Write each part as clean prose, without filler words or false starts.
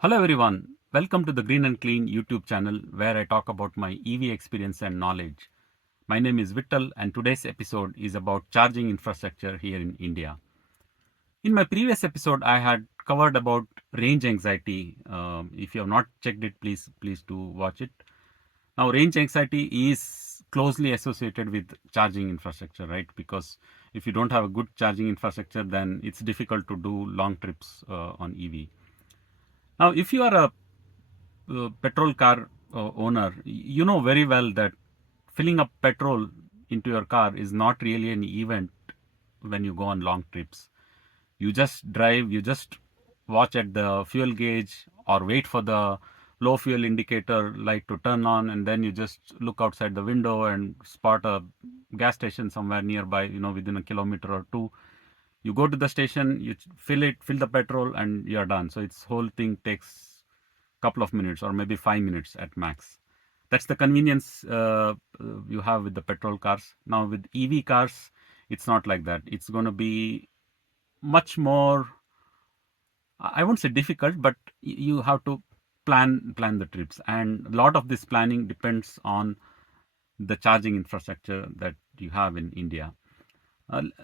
Hello everyone, welcome to the Green and Clean YouTube channel where I talk about my EV experience and knowledge. My name is Vittal and today's episode is about charging infrastructure here in India. In my previous episode, I had covered about range anxiety. If you have not checked it, please do watch it. Now, range anxiety is closely associated with charging infrastructure, right? Because if you don't have a good charging infrastructure, then it's difficult to do long trips on EV. Now, if you are a petrol car owner, you know very well that filling up petrol into your car is not really an event when you go on long trips. You just drive, you just watch at the fuel gauge or wait for the low fuel indicator light to turn on, and then you just look outside the window and spot a gas station somewhere nearby, within a kilometer or two. You go to the station, you fill the petrol, and you're done. So its whole thing takes couple of minutes or maybe 5 minutes at max. That's the convenience you have with the petrol cars. Now with EV cars, it's not like that. It's going to be much more, I won't say difficult, but you have to plan the trips, and a lot of this planning depends on the charging infrastructure that you have in India.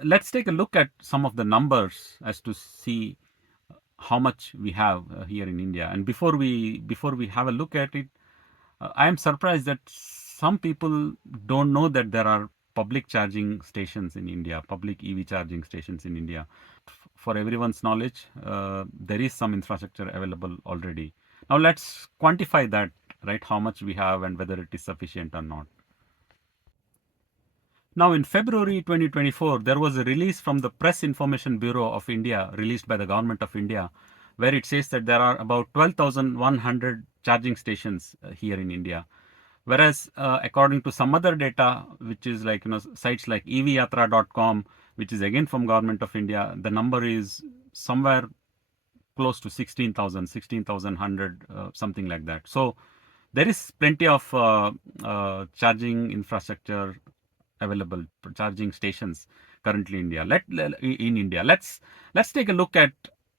Let's take a look at some of the numbers as to see how much we have here in India. And before we have a look at it, I am surprised that some people don't know that there are public charging stations in India, public EV charging stations in India. For everyone's knowledge, there is some infrastructure available already. Now let's quantify that, right? How much we have and whether it is sufficient or not. Now, in February 2024, there was a release from the Press Information Bureau of India, released by the Government of India, where it says that there are about 12,100 charging stations here in India. Whereas, according to some other data, which is like, sites like evyatra.com, which is again from Government of India, the number is somewhere close to 16,100, something like that. So, there is plenty of charging infrastructure available, charging stations currently in India. Let's take a look at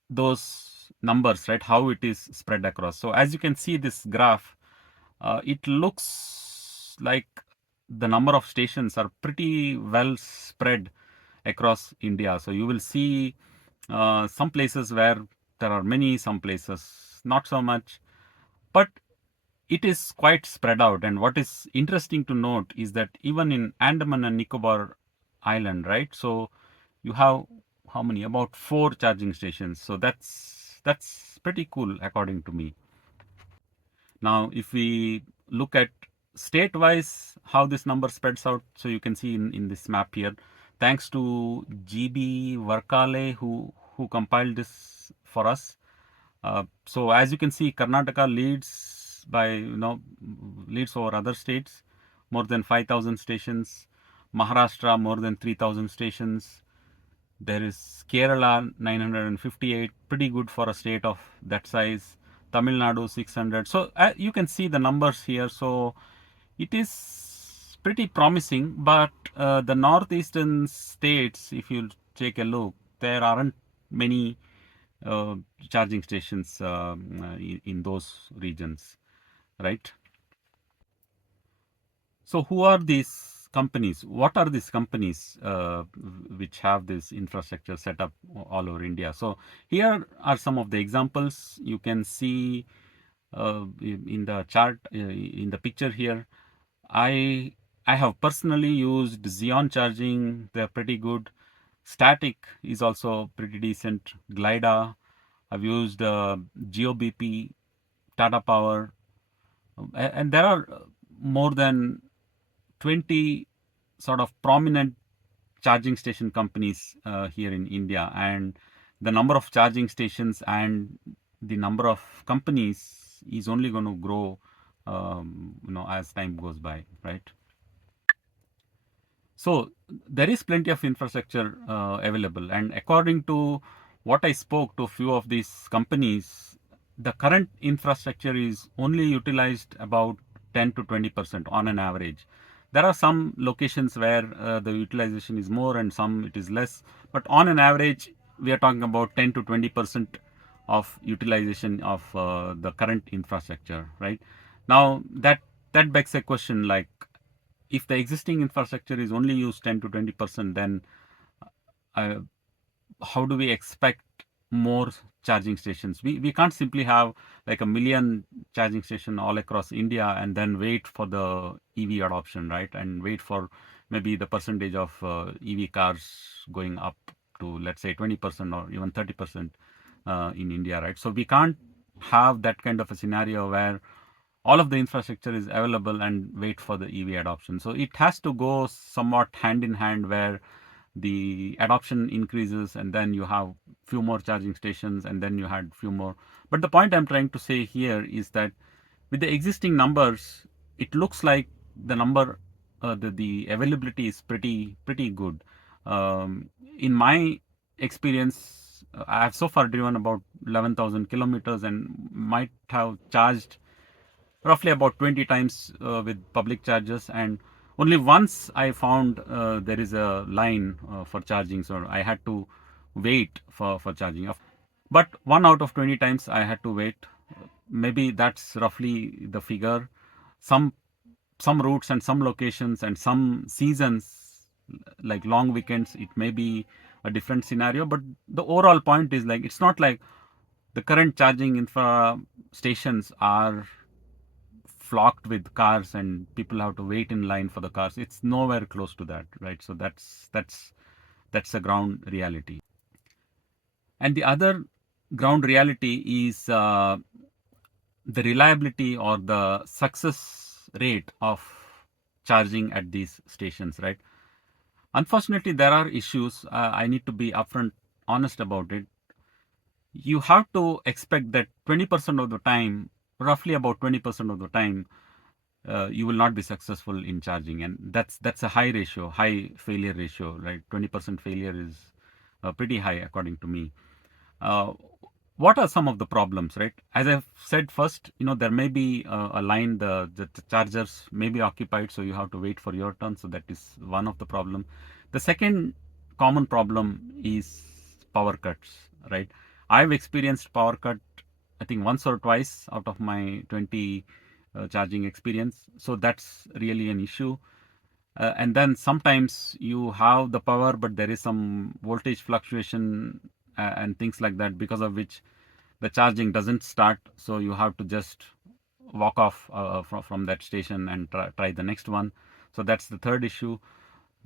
those numbers, right? How it is spread across. So as you can see this graph, it looks like the number of stations are pretty well spread across India. So you will see some places where there are many, some places not so much, but it is quite spread out. And what is interesting to note is that even in Andaman and Nicobar Island, right? So you have how many? About 4 charging stations. So that's pretty cool according to me. Now, if we look at state-wise how this number spreads out, so you can see in this map here, thanks to GB Varkale who compiled this for us. So as you can see, Karnataka leads over other states, more than 5,000 stations. Maharashtra more than 3,000 stations. There is Kerala 958, pretty good for a state of that size. Tamil Nadu 600. So you can see the numbers here. So it is pretty promising. But the northeastern states, if you take a look, there aren't many charging stations in those regions, right? So who are these companies? What are these companies which have this infrastructure set up all over India? So here are some of the examples. You can see in the chart, in the picture here. I have personally used Xeon charging. They're pretty good. Static is also pretty decent. Glida. I've used GeoBP, Tata Power, and there are more than 20 sort of prominent charging station companies here in India, and the number of charging stations and the number of companies is only going to grow, as time goes by, right? So there is plenty of infrastructure available, and according to what I spoke to a few of these companies, the current infrastructure is only utilized about 10 to 20% on an average. There are some locations where the utilization is more and some it is less, but on an average, we are talking about 10 to 20% of utilization of the current infrastructure, right? Now that begs a question, like, if the existing infrastructure is only used 10 to 20%, then uh, how do we expect more charging stations? We can't simply have like a million charging station all across India and then wait for the EV adoption, right? And wait for maybe the percentage of EV cars going up to, let's say, 20% or even 30% in India, right? So we can't have that kind of a scenario where all of the infrastructure is available and wait for the EV adoption. So it has to go somewhat hand in hand, where the adoption increases and then you have few more charging stations and then you had few more. But the point I'm trying to say here is that with the existing numbers, it looks like the number, the availability is pretty good. In my experience, I have so far driven about 11,000 kilometers and might have charged roughly about 20 times with public chargers, and only once I found there is a line for charging, so I had to wait for charging. But 1 out of 20 times I had to wait. Maybe that's roughly the figure. Some some routes and some locations and some seasons, like long weekends, it may be a different scenario. But the overall point is, like, it's not like the current charging infra stations are flocked with cars and people have to wait in line for the cars. It's nowhere close to that, right? So that's the ground reality. And the other ground reality is the reliability or the success rate of charging at these stations, right? Unfortunately, there are issues. I need to be upfront honest about it. You have to expect that 20% of the time, roughly about 20% of the time, you will not be successful in charging, and that's a high ratio, high failure ratio, right? 20% failure is pretty high according to me. uh, what are some of the problems, right? As I've said, first, there may be a line, the chargers may be occupied, so you have to wait for your turn. So that is one of the problem. The second common problem is power cuts, right? I've experienced power cut, I think, once or twice out of my 20 charging experience. So that's really an issue. And then sometimes you have the power, but there is some voltage fluctuation and things like that, because of which the charging doesn't start. So you have to just walk off from that station and try the next one. So that's the third issue.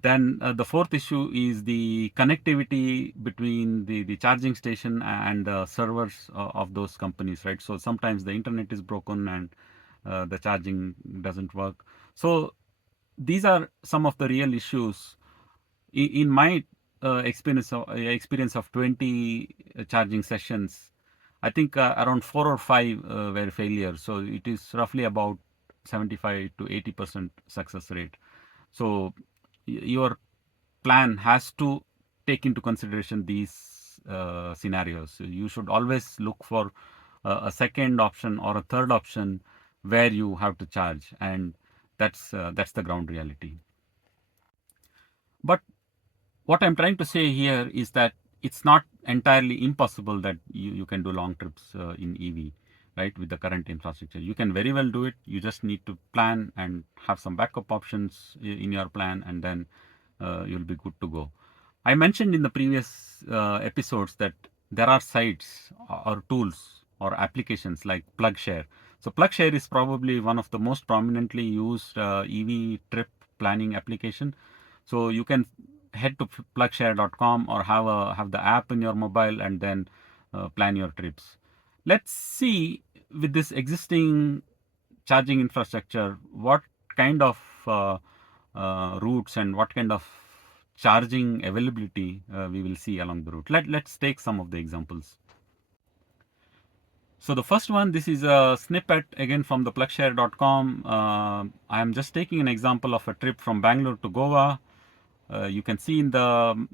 Then the fourth issue is the connectivity between the charging station and the servers of those companies, right? So sometimes the internet is broken and the charging doesn't work. So these are some of the real issues. In my experience of 20 charging sessions, I think around 4 or 5 were failures. So it is roughly about 75 to 80% success rate. So your plan has to take into consideration these scenarios. So you should always look for a second option or a third option where you have to charge, and that's the ground reality. But what I'm trying to say here is that it's not entirely impossible that you can do long trips in EV, right? With the current infrastructure, you can very well do it. You just need to plan and have some backup options in your plan, and then you'll be good to go. I mentioned in the previous episodes that there are sites or tools or applications like PlugShare. So PlugShare is probably one of the most prominently used EV trip planning application. So you can head to plugshare.com or have the app in your mobile and then plan your trips. Let's see, with this existing charging infrastructure, what kind of routes and what kind of charging availability we will see along the route. Let's take some of the examples. So the first one, this is a snippet again from the plugshare.com. I am just taking an example of a trip from Bangalore to Goa. You can see in the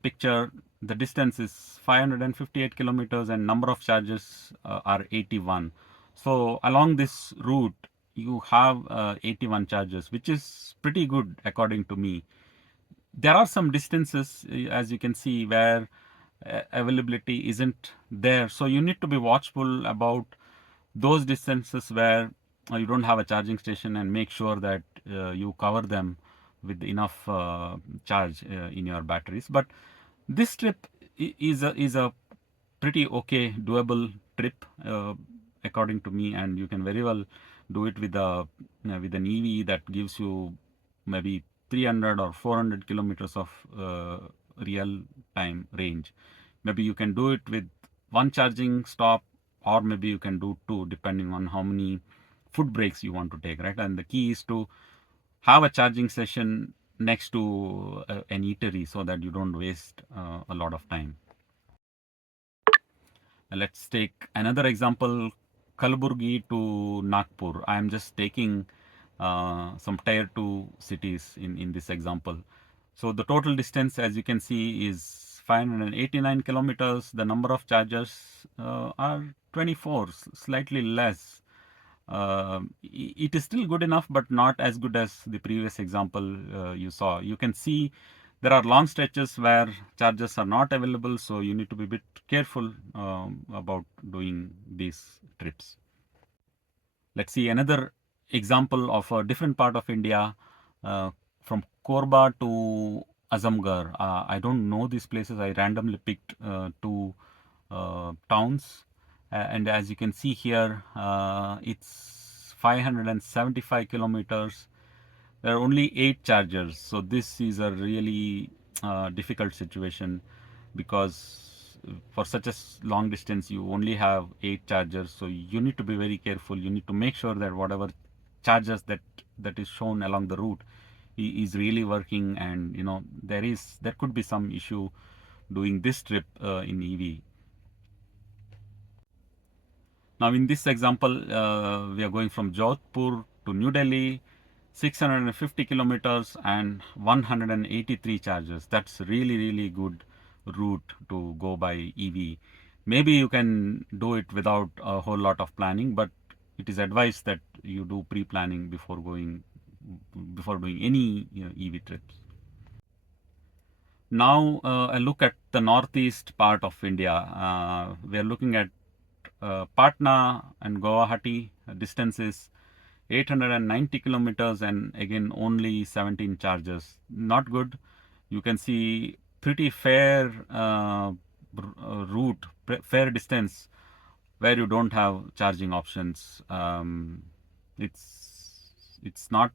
picture the distance is 558 kilometers and number of charges are 81. So along this route you have 81 charges, which is pretty good according to me. There are some distances, as you can see, where availability isn't there. So you need to be watchful about those distances where you don't have a charging station, and make sure that you cover them with enough charge in your batteries. But this trip is a pretty okay doable trip, according to me, and you can very well do it with a with an EV that gives you maybe 300 or 400 kilometers of real time range. Maybe you can do it with one charging stop, or maybe you can do two, depending on how many food breaks you want to take, right? And the key is to have a charging session next to an eatery, so that you don't waste a lot of time. Let's take another example, Kalaburgi to Nagpur. I am just taking some tier 2 cities in this example. So the total distance, as you can see, is 589 kilometers. The number of chargers are 24, slightly less. It is still good enough, but not as good as the previous example you saw. You can see there are long stretches where chargers are not available, so you need to be a bit careful about doing these trips. Let's see another example of a different part of India, from Korba to Azamgarh. I don't know these places. I randomly picked two towns, and as you can see here, it's 575 kilometers. There are only 8 chargers, so this is a really difficult situation, because for such a long distance you only have 8 chargers. So you need to be very careful. You need to make sure that whatever chargers that is shown along the route is really working, and there could be some issue doing this trip in EV. Now in this example, we are going from Jodhpur to New Delhi, 650 kilometers and 183 charges. That's really good route to go by EV. Maybe you can do it without a whole lot of planning, but it is advised that you do pre-planning before doing any EV trips. Now a look at the northeast part of India. We are looking at Patna and Guwahati. Distance is 890 kilometers, and again only 17 charges. Not good. You can see pretty fair route, fair distance, where you don't have charging options. It's not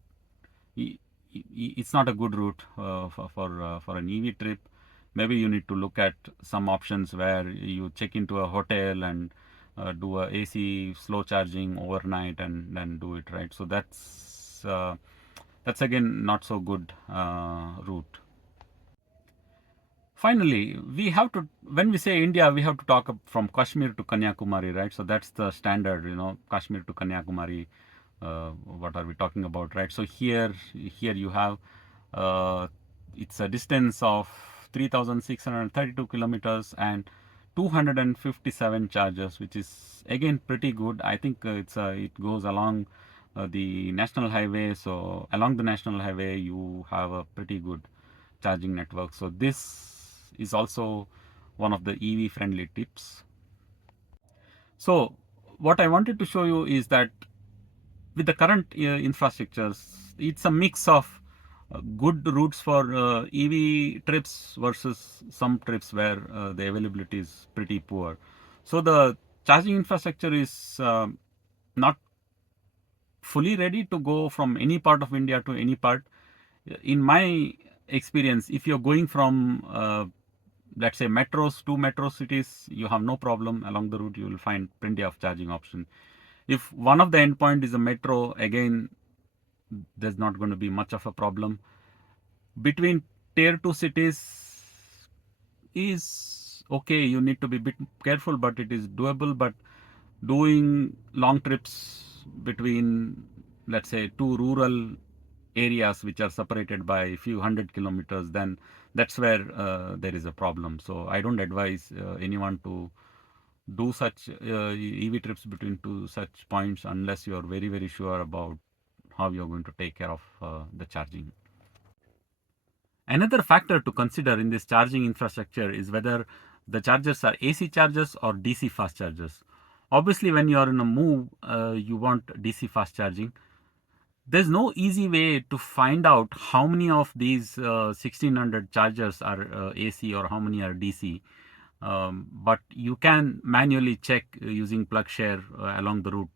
it's not a good route for an EV trip. Maybe you need to look at some options where you check into a hotel and do a AC slow charging overnight and then do it, right. So that's again not so good route. Finally, we have to, when we say India, we have to talk from Kashmir to Kanyakumari, right? So that's the standard, Kashmir to Kanyakumari. What are we talking about, right? So here you have, it's a distance of 3,632 kilometers and 257 charges, which is again pretty good. I think it goes along the national highway. So along the national highway, you have a pretty good charging network. So this is also one of the EV friendly tips. So what I wanted to show you is that with the current infrastructures, it's a mix of good routes for EV trips versus some trips where the availability is pretty poor. So the charging infrastructure is not fully ready to go from any part of India to any part. In my experience, if you're going from let's say metros to metro cities, you have no problem. Along the route you will find plenty of charging option. If one of the endpoint is a metro, again there's not going to be much of a problem. Between tier 2 cities is okay. You need to be a bit careful, but it is doable. But doing long trips between, let's say, two rural areas which are separated by a few hundred kilometers, then that's where there is a problem. So I don't advise anyone to do such EV trips between two such points unless you are very sure about how you're going to take care of the charging. Another factor to consider in this charging infrastructure is whether the chargers are AC chargers or DC fast chargers. Obviously, when you are in a move, you want DC fast charging. There's no easy way to find out how many of these 1600 chargers are AC or how many are DC. But you can manually check using PlugShare along the route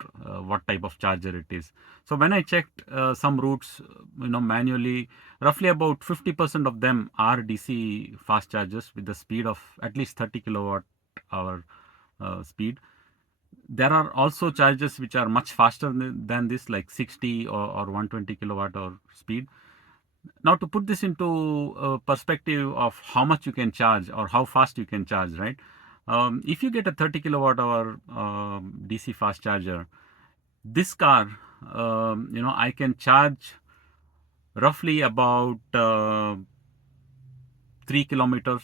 what type of charger it is. So when I checked some routes, manually, roughly about 50% of them are DC fast chargers with the speed of at least 30 kilowatt hour speed. There are also chargers which are much faster than this, like 60 or 120 kilowatt hour speed. Now, to put this into perspective of how much you can charge or how fast you can charge, right? If you get a 30 kilowatt hour DC fast charger, this car, I can charge roughly about 3 kilometers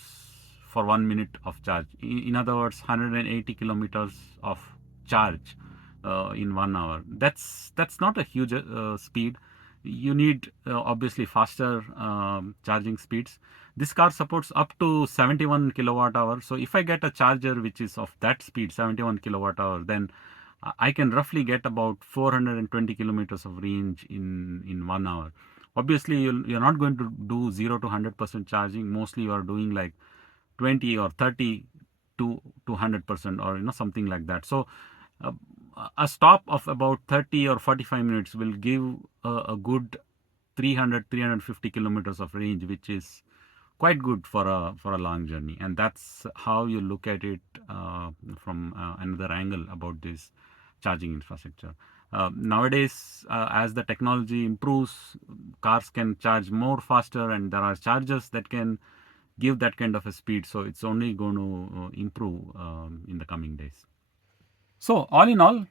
for 1 minute of charge. In other words, 180 kilometers of charge in 1 hour. That's not a huge speed. You need obviously faster charging speeds. This car supports up to 71 kilowatt hour. So if I get a charger which is of that speed, 71 kilowatt hour, then I can roughly get about 420 kilometers of range in 1 hour. Obviously, you're not going to do 0 to 100% charging. Mostly you are doing like 20 or 30 to 100% or something like that. So uh, a stop of about 30 or 45 minutes will give a good 350 kilometers of range, which is quite good for a long journey. And that's how you look at it from another angle about this charging infrastructure. Nowadays, as the technology improves, cars can charge more faster, and there are chargers that can give that kind of a speed. So it's only going to improve in the coming days. So all in all,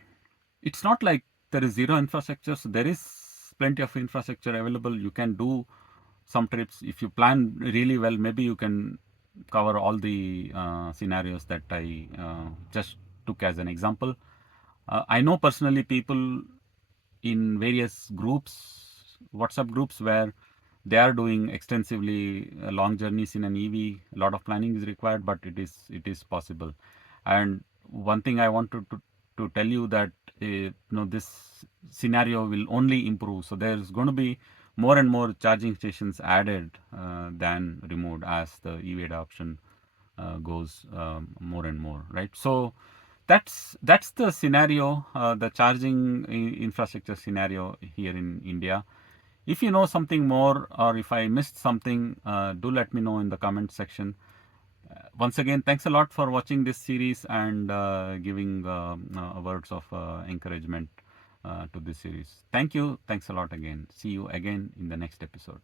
it's not like there is zero infrastructure. So there is plenty of infrastructure available. You can do some trips. If you plan really well, maybe you can cover all the scenarios that I just took as an example. I know personally people in various groups, WhatsApp groups, where they are doing extensively long journeys in an EV. A lot of planning is required, but it is possible. And one thing I want to tell you that this scenario will only improve. So there's going to be more and more charging stations added than removed as the EV adoption goes more and more, right? So that's the scenario, the charging infrastructure scenario here in India. If you know something more or if I missed something, do let me know in the comment section. Once again, thanks a lot for watching this series and giving words of encouragement to this series. Thank you. Thanks a lot again. See you again in the next episode.